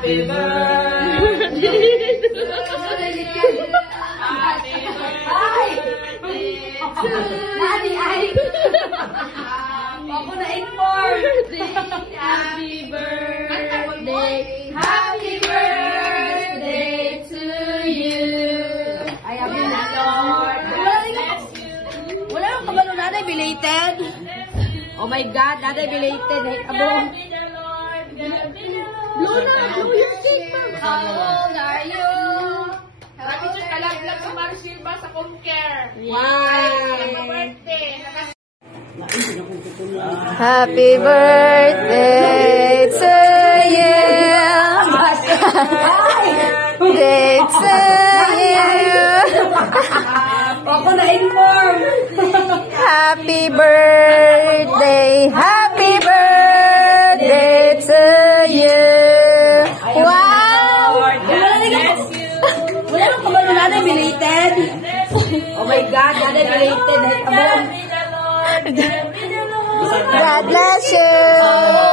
Happy birthday to you. Happy birthday to ako na-inform. Happy birthday. Happy birthday to you. Ay, happy na, Lord. Bless you. Wala nang kabalo nanay, belated. Oh my God, nanay, belated. Abo. Luna, blow your cake, ma'am. How old are you? Happy kalaglag sa Marshilba sa Comcare. Wow. Happy birthday. Happy birthday to you. Birthday to you. Ako na-inform. Happy birthday. Happy birthday to you. Wow. Wala nang kabalo nanay, belated. Oh my God, nanay, belated. God bless you.